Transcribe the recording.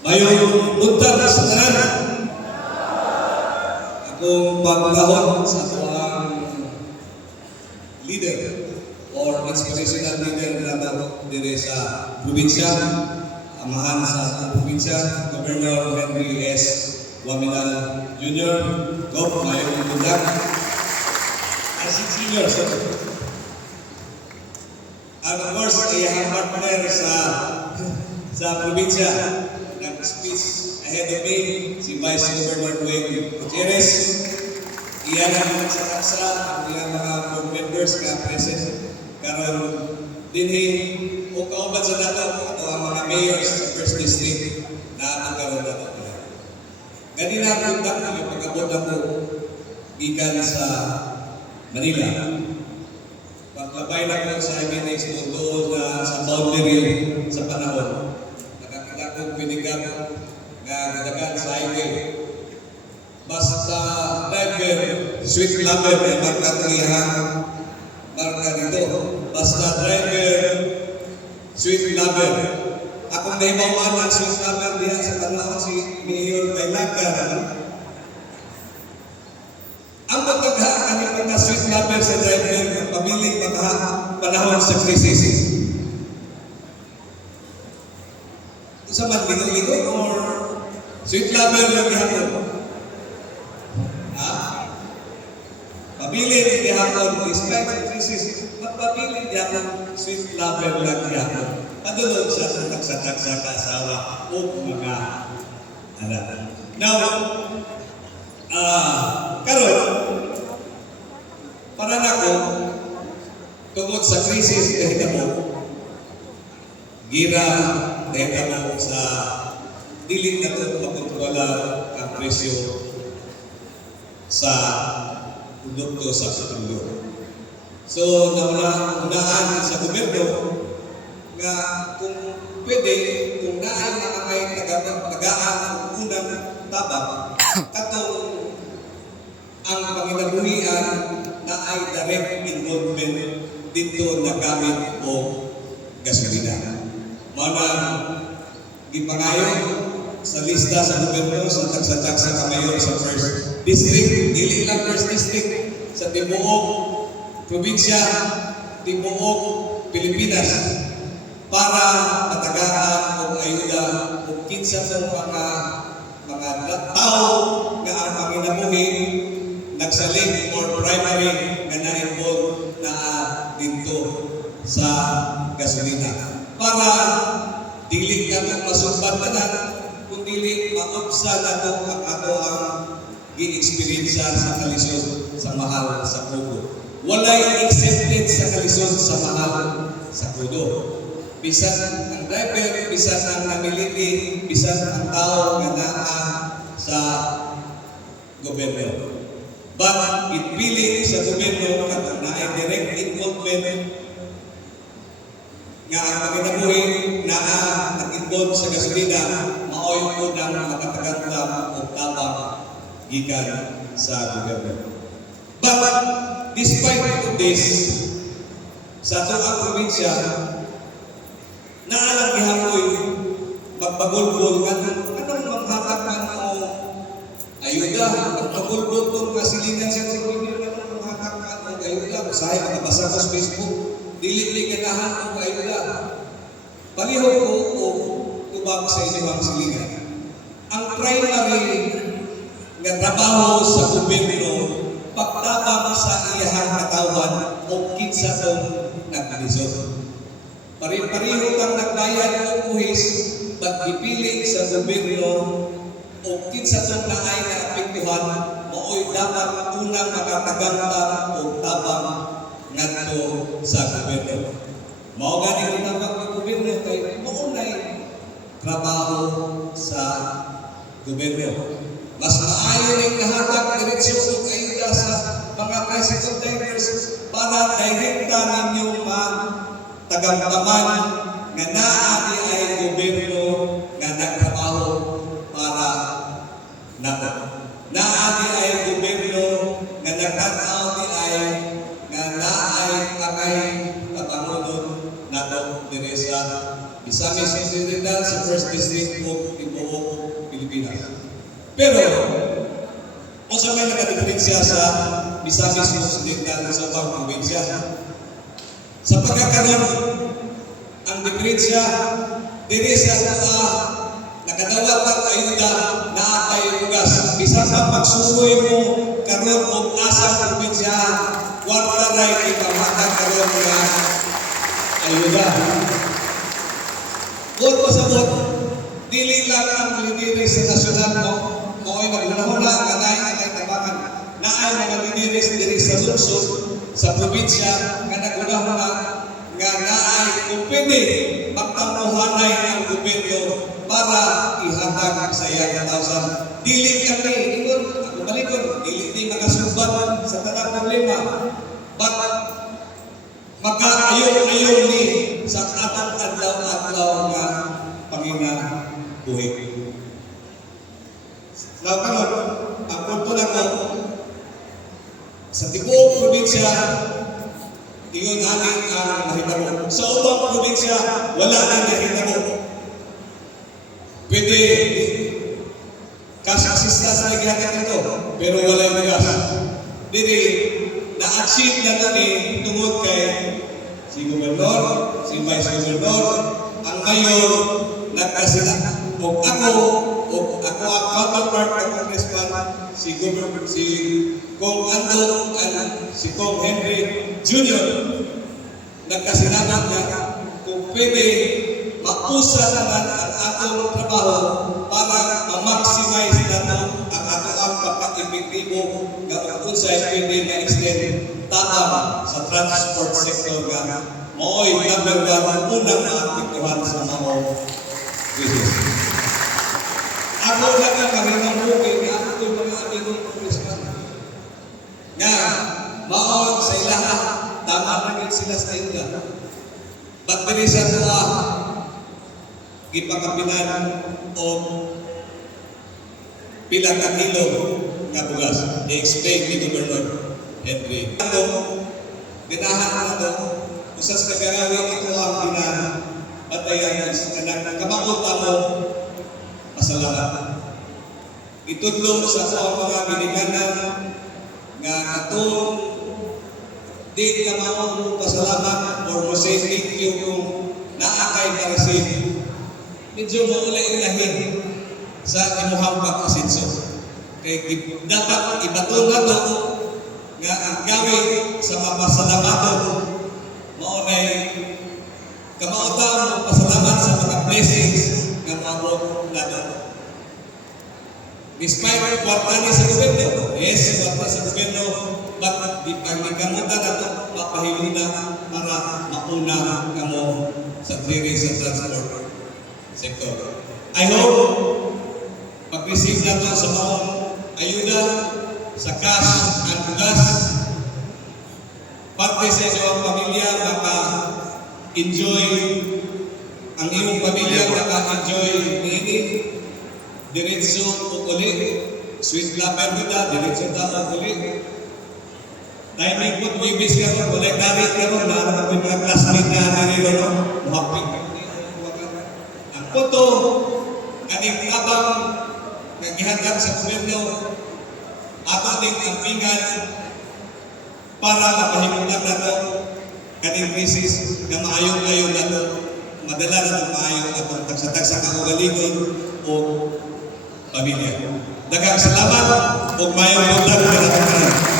Mayong buntag sa tanan. Akong paglahon sa tuwang leader or inspirational leader na dire sa probinsya, amahan sa probinsya, Governor Henry S. Waminal Jr. Gov. Mayong buntag. As a senior, sir. And of course, iyang partner sa probinsya, nag-speech ahead of me, si Vice Governor Wayne Gutierrez. Iyan ang nagsakasa ang ilang mga board members na present. Karon dinhi o kauban sa nato ato ang mga mayors sa First District na atong karon nato. Ganina ang kontak ng pag-abot ako gikan sa Manila. Paglabay lang ko sa MNX doon sa boundary sa panahon. Nakakita kong pinigam na kadagan sa highway. Basta driver, sweet lover, may marka iyang marka dito. Basta driver, sweet lover. Akong naibawan ang sweet lover diya sa panahon si Mayor Baylaga. Ang pagkagha, ang pagka-sweet lover sa driver, pabiling panahon sa krisis. Sa man, ligo-ligo or sweet lover lang gihapon? Ha? Pabiling gihapon, despite the crisis, magpabiling gihapon, sweet lover lang gihapon. Padulog sa tagsatag sa kasawa o mga anak. Now, karon para nako tungod sa krisis dahil mo gira dahil mo sa dilit na ito makontrola ang presyo sa produkto sa petrolyo. So, unahan sa gobyerno nga kung pwede, kung naan na may tagaan ang unang tabak, katong ang panginabuhian na ay direct involvement dito na gamit o gasolina. Mana gipangayo sa lista sa gobyerno sa taksa-taksa kamayor sa First District, dili lang First District, sa tibuok probinsya, tibuok Pilipinas, para matagaan o ayuda o kinsa sa mga tao na ang panginabuhi nagsalig or primary na na-involve na dito sa gasolina. Para dili ka itong masumbat na kung dili maupsa na ito ang ato ang gi-experience sa kalisod sa mahal sa krudo. Walay accepted sa kalisod sa mahal sa krudo. Bisan ang driver, bisan ang namiliti, bisan ang tao na naa sa gobyerno. But itpili sa gobyerno na ay direct involvement nga ang pagkinabuhi na nag-involve sa gasolina, maoy po ng makatagantang o tabang gikan sa gobyerno. But despite this, sa ito'ng probinsya, naalang gihapoy magpagulbol anong maghatakman o ayuda, magpagulbol itong kasilingan sa gobyerno, anong maghatakman o ayuda, sahay makabasa ko sa Facebook, dili ganahan o ayuda. Palihog ko o tubag sa inyong silingan. Ang primary nga trabaho sa gobyerno, pagtabang sa iyahang katawan o kinsa itong naglisod. Pari-pariho kang nagbayad o buhis, ba't ipili sa gobyerno o kinsa itong naay na apektuhan, maoy dapat unang makatagantang o tabang ngadto sa gobyerno. Mao gani ang tabang ng gobyerno kay maunay trabaho sa gobyerno. Mas maayo ning nahatag diretsyon ug ayuda sa mga tricycle drivers para direkta ninyo tagamdaman nga naa di ay gobyerno nga nagtrabaho para nato. Naa di ay gobyerno nga nagtanaw di ay nga naay angay kapangunod nato dire sa Misamis Occidental sa First District of Tibuok, Pilipinas. Pero, kung sa may nakadiferensya sa Misamis Occidental sa ubang probinsya, sa pagkakaroon, ang diferensya, diri sa nakadawat ng ayuda na atay lugas. Bisang pa pagsusoy mo karon og asang probinsya, kwarta ray ikamatang karon nga ayuda. Kung pasabot, dili lang ang lideres sa nasyonal mo, mo'y nagunahuna nga naay tabangan. Naay mga lideres diri sa lungsod, sa probinsya, nga nagunahuna nga naay kung pwede magtamuhanay ang gobyerno para ihatag sa iyang katausan. Dili kami, ingon, ako malikon, dili di makasumbat sa tanang problema. But, maka-ayaw-ayaw ni sa atang adlaw-adlaw nga panginabuhi. Now, karon, ang punto lang mo, sa tibuok probinsya, ingon aning ang mahitabo. Sa ubang probinsya, wala nang mahitabo. Pwede cash assistance na gihatag ito, pero wala yung gas. Dili, na-achieve na nun tungod kay si Gobernador, si Vice Gobernador, ang mayor, nagkasila. O ako ang counterpart ng Congressman, si Kong Ando, si Kong Henry Jr. Nagkasinaman niya kung pwede mapusa naman ang atong trabaho para ma-maximize natin ang atong pagka-epektibo ng kung saan pwede na-extend tama sa transport sector nga mooy number one unang naapektuhan sa mga business. Ako lang ang karinang bukid nga ako yung mga amigong congressman nga maon sa ilaha tama na rin sila sa ila. Ba't sa tuwa gipakapinan o pila ka kilo nga bugas. I-explain ni Gobernador Henry. Dinahan na ito, usas na gagawin ito ang pinapatayan ng kamakota mo, pasalamat. Itudlo sa mga binikanan nga katong di ka maong pasalamat or say thank you kung naakay pa-receive. Medyo maulay ilahin sa imuhang pagkasinso. Kaya dapat ibato na ito nga ang gawin sa mapasalamaton maunay kamautan mo pasalamat sa mga blessings nga maabot na ito. Despite kwarta ni sa gobyerno, yes, kwarta sa gobyerno, but di pagkamutan na ito, mapahilina para mauna ka mo sa diri sa transport sector. I hope pag-receive na ito sa mga ayuda sa cash at bugas, parte sa inyong pamilya maka-enjoy, ang iyong pamilya maka-enjoy nini, diretso o uli, sweet lover nila, diretso ta o uli. Timing po, ibis ka ron, wala karit ka ron, na mga classmate na nila ron, mahapig. Ang puto, kaning tabang naghihatag sa gobyerno, ato ding ampingan para mapahimutan na ito kaning krisis na maayong-ayong na ito, madala na ito maayong atong tagsa-tagsa kaugalingon o pamilya. Daghang salamat o mayong buntag na natin.